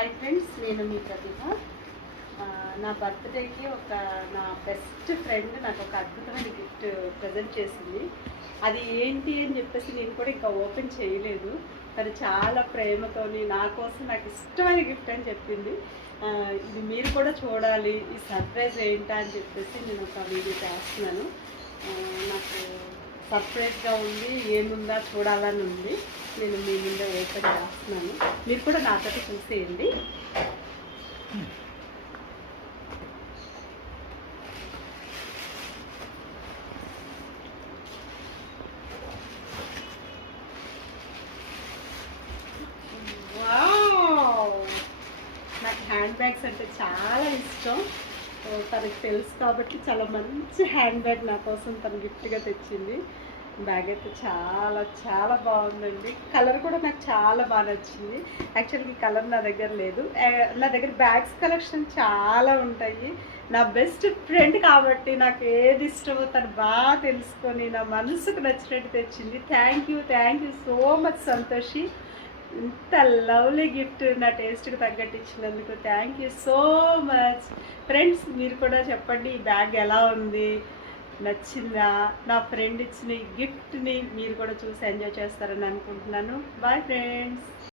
Hi friends, నేను మీ ప్రతిభ. నా బర్త్డేకి నా బెస్ట్ ఫ్రెండ్ నాకు ఒక అద్భుతమైన గిఫ్ట్ ప్రజెంట్ చేసింది. అది ఏంటి అని చెప్పేసి నేను కూడా ఇంకా ఓపెన్ చేయలేదు. తను చాలా ప్రేమతోని నా కోసం నాకు ఇష్టమైన గిఫ్ట్ అని చెప్పింది. ఇది మీరు కూడా చూడాలి, ఈ సర్ప్రైజ్ ఏంటా అని చెప్పేసి నేను ఒక వీడియో చేస్తున్నాను. నాకు సర్ప్రైజ్గా ఉంది, ఏముందా చూడాలని ఉంది. నేను మీ ముందే ఓపెన్ చేస్తున్నాను, మీరు కూడా నాతో చూసేయండి. నాకు హ్యాండ్ బ్యాగ్స్ అంటే చాలా ఇష్టం. తనకు తెలుసు కాబట్టి చాలా మంచి హ్యాండ్ బ్యాగ్ నా కోసం తను గిఫ్ట్గా తెచ్చింది. బ్యాగ్ అయితే చాలా చాలా బాగుందండి. కలర్ కూడా నాకు చాలా బాగా నచ్చింది. యాక్చువల్గా ఈ కలర్ నా దగ్గర లేదు. నా దగ్గర బ్యాగ్స్ కలెక్షన్ చాలా ఉంటాయి. నా బెస్ట్ ఫ్రెండ్ కాబట్టి నాకు ఏది ఇష్టమో తను బాగా తెలుసుకొని నా మనసుకు నచ్చినట్టు తెచ్చింది. Thank you so much Santoshi. ఇంత లవ్లీ గిఫ్ట్ నా టేస్ట్కి తగ్గట్టు ఇచ్చినందుకు thank you so much. Friends, మీరు కూడా చెప్పండి, ఈ బ్యాగ్ ఎలా ఉంది, నచ్చిందా? నా ఫ్రెండ్ ఇచ్చిన గిఫ్ట్ని మీరు కూడా చూసి ఎంజాయ్ చేస్తారని అనుకుంటున్నాను. Bye friends.